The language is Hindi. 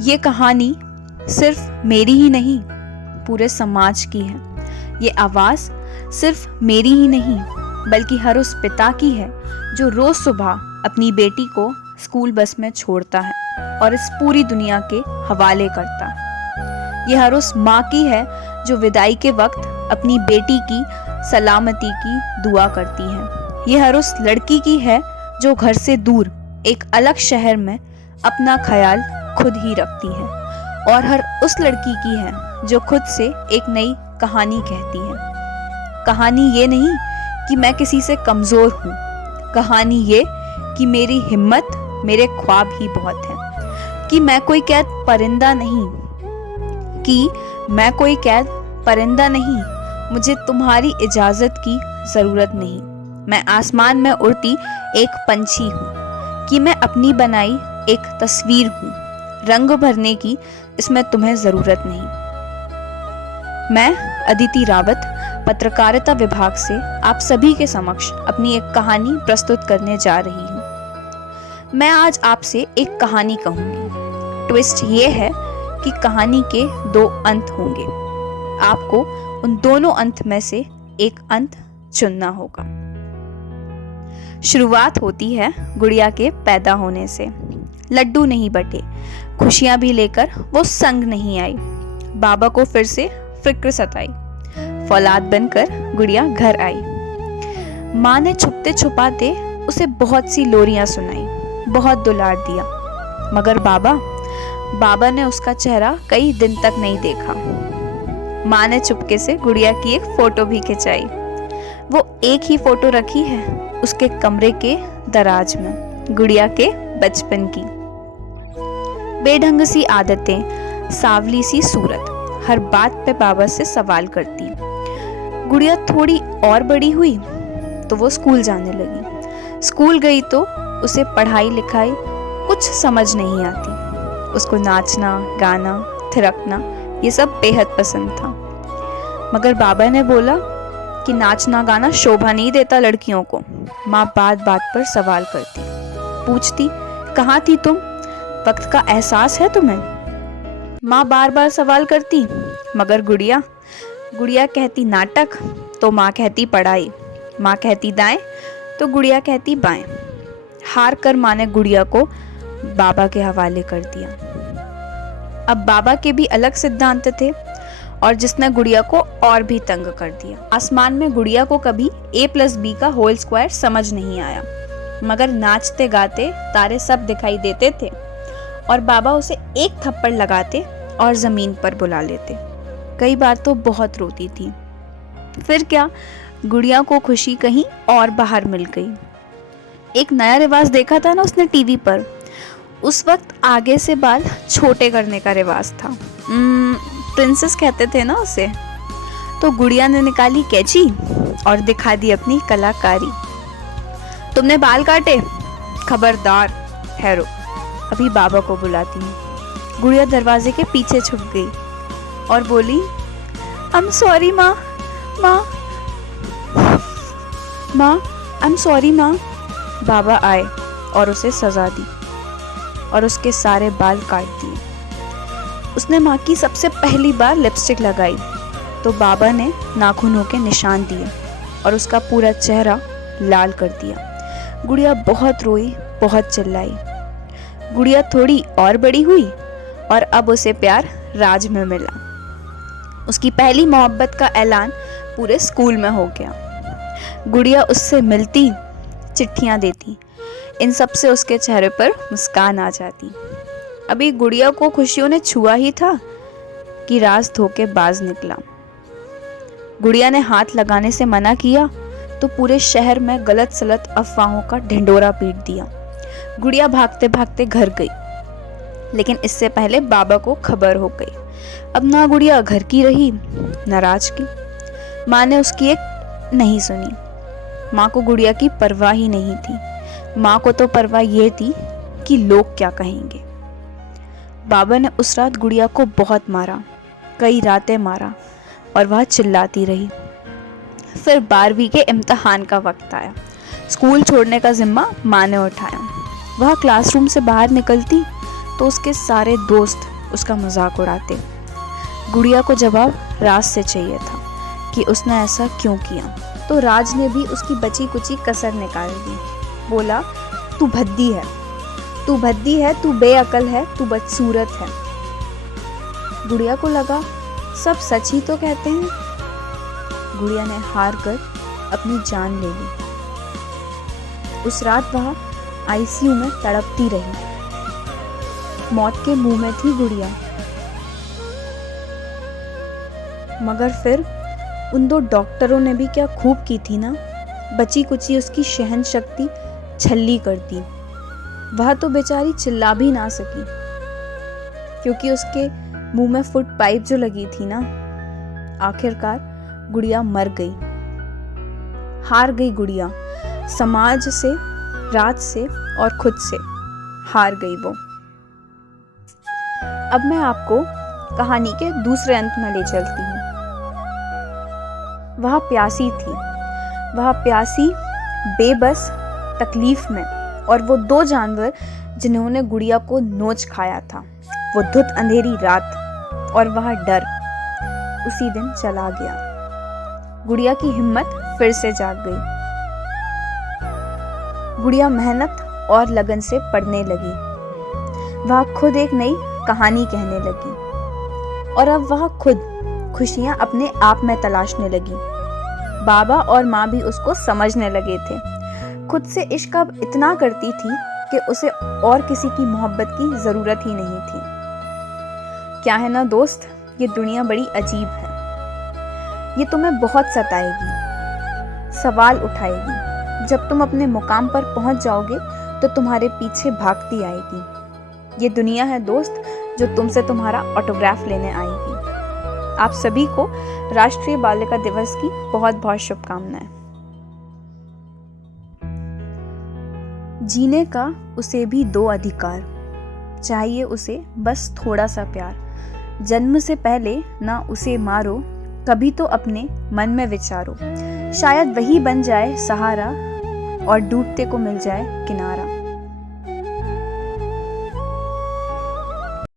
ये कहानी सिर्फ मेरी ही नहीं, पूरे समाज की है। ये आवाज़ सिर्फ मेरी ही नहीं, बल्कि हर उस पिता की है जो रोज़ सुबह अपनी बेटी को स्कूल बस में छोड़ता है और इस पूरी दुनिया के हवाले करता है। ये हर उस माँ की है जो विदाई के वक्त अपनी बेटी की सलामती की दुआ करती है। ये हर उस लड़की की है जो घर से दूर एक अलग शहर में अपना ख्याल खुद ही रखती है, और हर उस लड़की की है जो खुद से एक नई कहानी कहती है। कहानी ये नहीं कि मैं किसी से कमज़ोर हूँ, कहानी ये कि मेरी हिम्मत, मेरे ख्वाब ही बहुत हैं, कि मैं कोई कैद परिंदा नहीं, मुझे तुम्हारी इजाज़त की ज़रूरत नहीं। मैं आसमान में उड़ती एक पंछी हूँ, कि मैं अपनी बनाई एक तस्वीर हूँ, रंग भरने की इसमें तुम्हें ज़रूरत नहीं। मैं अदिति रावत पत्रकारिता विभाग से आप सभी के समक्ष अपनी एक कहानी प्रस्तुत करने जा रही हूँ। मैं आज आपसे एक कहानी कहूँगी। ट्विस्ट ये है कि कहानी के 2 अंत होंगे। आपको उन दोनों अंत में से एक अंत चुनना होगा। शुरुआत होती है गुड़िया के पैदा होने से। लड्डू नहीं बटे, खुशियां भी लेकर वो संग नहीं आई। बाबा को फिर से फिक्र सताई। फौलाद बनकर गुड़िया घर आई। माँ ने छुपते छुपाते उसे बहुत सी लोरियां सुनाई, बहुत दुलार दिया, मगर बाबा ने उसका चेहरा कई दिन तक नहीं देखा। माँ ने चुपके से गुड़िया की एक फोटो भी खिंचाई। वो एक ही फोटो रखी है उसके कमरे के दराज में, गुड़िया के बचपन की। बेढंग सी आदतें, सावली सी सूरत, हर बात पे बाबा से सवाल करती। गुड़िया थोड़ी और बड़ी हुई तो वो स्कूल जाने लगी। स्कूल गई तो उसे पढ़ाई लिखाई कुछ समझ नहीं आती। उसको नाचना, गाना, थिरकना ये सब बेहद पसंद था, मगर बाबा ने बोला कि नाचना गाना शोभा नहीं देता लड़कियों को। माँ बात बात पर सवाल करती, पूछती, कहाँ थी तुम? वक्त का एहसास है तुम्हें? माँ बार बार सवाल करती, मगर गुड़िया कहती नाटक तो माँ कहती पढ़ाई, माँ कहती दाएं तो गुड़िया कहती बाएं। हार कर माँ ने गुड़िया को बाबा के हवाले कर दिया। अब बाबा के भी अलग सिद्धांत थे, और जिसने गुड़िया को और भी तंग कर दिया। आसमान में गुड़िया को कभी a+b का होल स्क्वायर समझ नहीं आया, मगर नाचते गाते तारे सब दिखाई देते थे, और बाबा उसे एक थप्पड़ लगाते और जमीन पर बुला लेते। कई बार तो बहुत रोती थी। फिर क्या, गुड़िया को खुशी कहीं और बाहर मिल गई। एक नया रिवाज देखा था ना उसने टीवी पर। उस वक्त आगे से बाल छोटे करने का रिवाज था। प्रिंसेस कहते थे ना उसे। तो गुड़िया ने निकाली कैंची और दिखा दी अपनी कलाकारी। तुमने बाल काटे? खबरदार, ठहरो, अभी बाबा को बुलाती हूँ। गुड़िया दरवाजे के पीछे छुप गई और बोली, आई एम सॉरी माँ, आई एम सॉरी माँ। बाबा आए और उसे सजा दी और उसके सारे बाल काट दिए। उसने माँ की सबसे पहली बार लिपस्टिक लगाई तो बाबा ने नाखूनों के निशान दिए और उसका पूरा चेहरा लाल कर दिया। गुड़िया बहुत रोई, बहुत चिल्लाई। गुड़िया थोड़ी और बड़ी हुई और अब उसे प्यार राज में मिला। उसकी पहली मोहब्बत का ऐलान पूरे स्कूल में हो गया। गुड़िया उससे मिलती, चिट्ठियाँ देती, इन सब से उसके चेहरे पर मुस्कान आ जाती। अभी गुड़िया को खुशियों ने छुआ ही था कि राज धोखेबाज निकला। गुड़िया ने हाथ लगाने से मना किया तो पूरे शहर में गलत सलत अफवाहों का ढिंडोरा पीट दिया। गुड़िया भागते भागते घर गई, लेकिन इससे पहले बाबा को खबर हो गई। अब ना गुड़िया घर की रही, न राज की। माँ ने उसकी एक नहीं सुनी। माँ को गुड़िया की परवाह ही नहीं थी। माँ को तो परवाह ये थी कि लोग क्या कहेंगे। बाबा ने उस रात गुड़िया को बहुत मारा, कई रातें मारा, और वह चिल्लाती रही। फिर 12वीं के इम्तिहान का वक्त आया। स्कूल छोड़ने का जिम्मा माँ ने उठाया। वह क्लासरूम से बाहर निकलती तो उसके सारे दोस्त उसका मजाक उड़ाते। गुड़िया को जवाब राज से चाहिए था कि उसने ऐसा क्यों किया। तो राज ने भी उसकी बची कुची कसर निकाल दी। बोला, तू भद्दी है, तू भद्दी है, तू बेअकल है, तू बदसूरत है। गुड़िया को लगा सब सच ही तो कहते हैं। गुड़िया ने हार कर अपनी जान ले ली। उस रात वह आईसीयू में तड़पती रही। मौत के मुंह में थी गुड़िया। मगर फिर उन दो डॉक्टरों ने भी क्या खूब की थी ना, बची कुची उसकी सहन शक्ति छल्ली कर दी। वह तो बेचारी चिल्ला भी ना सकी, क्योंकि उसके मुंह में फुट पाइप जो लगी थी ना। आखिरकार गुड़िया मर गई। हार गई गुड़िया, समाज से, राज से और खुद से हार गई वो। अब मैं आपको कहानी के दूसरे अंत में ले चलती हूँ। वह प्यासी थी, वह प्यासी, बेबस, तकलीफ में, और वो दो जानवर जिन्होंने गुड़िया को नोच खाया था। वो धुत अंधेरी रात और वह डर उसी दिन चला गया। गुड़िया की हिम्मत फिर से जाग गई। गुड़िया मेहनत और लगन से पढ़ने लगी। वह खुद एक नई कहानी कहने लगी और अब वह खुद खुशियां अपने आप में तलाशने लगी। बाबा और माँ भी उसको समझने लगे थे। खुद से इश्क अब इतना करती थी कि उसे और किसी की मोहब्बत की जरूरत ही नहीं थी। क्या है ना दोस्त, ये दुनिया बड़ी अजीब है। ये तुम्हें बहुत सताएगी, सवाल उठाएगी। जब तुम अपने मुकाम पर पहुंच जाओगे तो तुम्हारे पीछे भागती आएगी। ये दुनिया है दोस्त जो तुमसे तुम्हारा ऑटोग्राफ लेने आएगी। आप सभी को राष्ट्रीय बालिका दिवस की बहुत बहुत शुभकामनाएं। जीने का उसे भी दो अधिकार, चाहिए उसे बस थोड़ा सा प्यार। जन्म से पहले ना उसे मारो, कभी तो अपने मन में विचारो। शायद वही बन जाए सहारा और डूबते को मिल जाए किनारा।